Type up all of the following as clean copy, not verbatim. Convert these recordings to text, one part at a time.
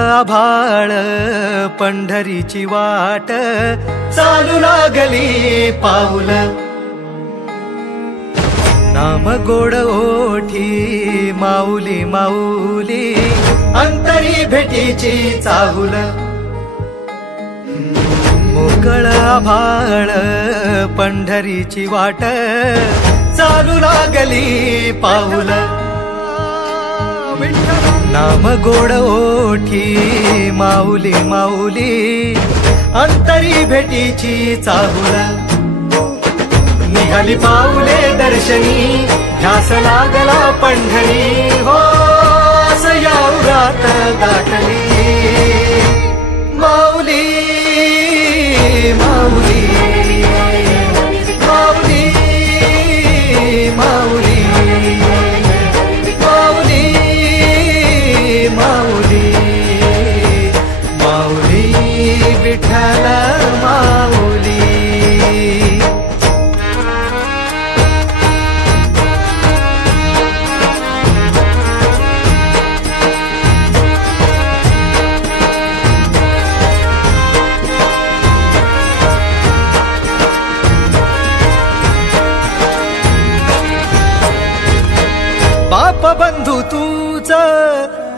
आभाळ पंढरीची वाट चालू लागली पाऊल नाम गोड ओठी माऊली माऊली अंतरी भेटीची चाहुल मोकळ आभाळ पंढरीची वाट चालू लागली पाऊल नाम गोड ओठी माऊली माऊली अंतरी भेटीची चाहुल निघाली पाऊले दर्शनी ध्यास लागला पंढरी हो सयाउरात गाठली माऊली माऊली माऊली माऊली माऊली माऊली माऊली विठ्ठल माऊली बाप बंधू तूच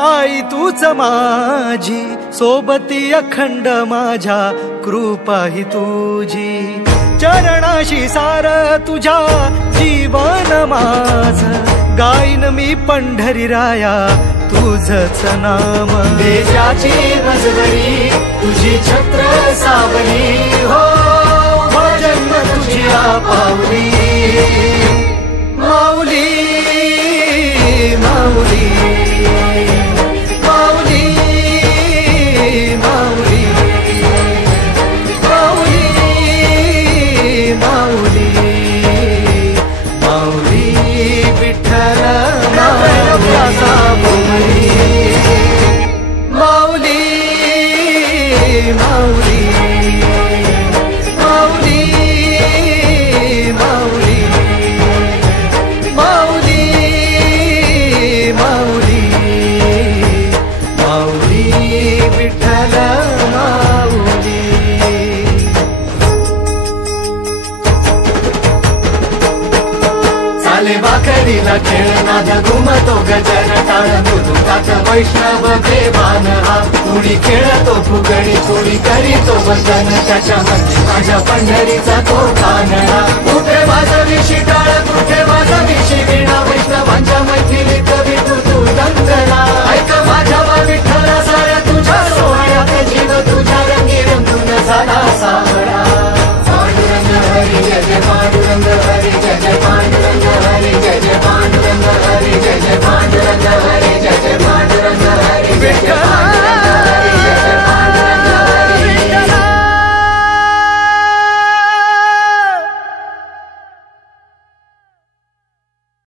आई तूच माझी सोबती अखंड माझ्या कृपा ही तुझी चरणाशी सार तुझ्या जीवन माझ गाईन मी पंढरी राया तुझच नाम देशाची मजबरी तुझी छत्र सावली हो जन्म तुझ्या पावली माऊली माऊली माऊली माऊली माऊली माऊली माऊली विठ्ठल माऊली माऊली माऊली माऊली माऊली माऊली माऊली माऊली विठ्ठल माऊली चाले वाकडीला खेळ नाद घुमतो गजर टाळ मृदुकात वैष्णव देवान हा कुणी खेळतो फुगडी कुणी करीतो वंदन त्याच्या मध्ये माझ्या पंढरीचा तो कानडा कुठे वाजवी शिटाळ कुठे वाजवी शिवीणा वैष्णवांच्या मैथिलीत विठू तू दंगला ऐक माझ्या विठ्ठला साऱ्या तुझ्या सोहळ्यात जीव तुझ्या रंगी रंगून झाला सावळा पांडुरंग हरी जय जय पांडुरंग हरी जय जय पांडुरंग हरी जय जय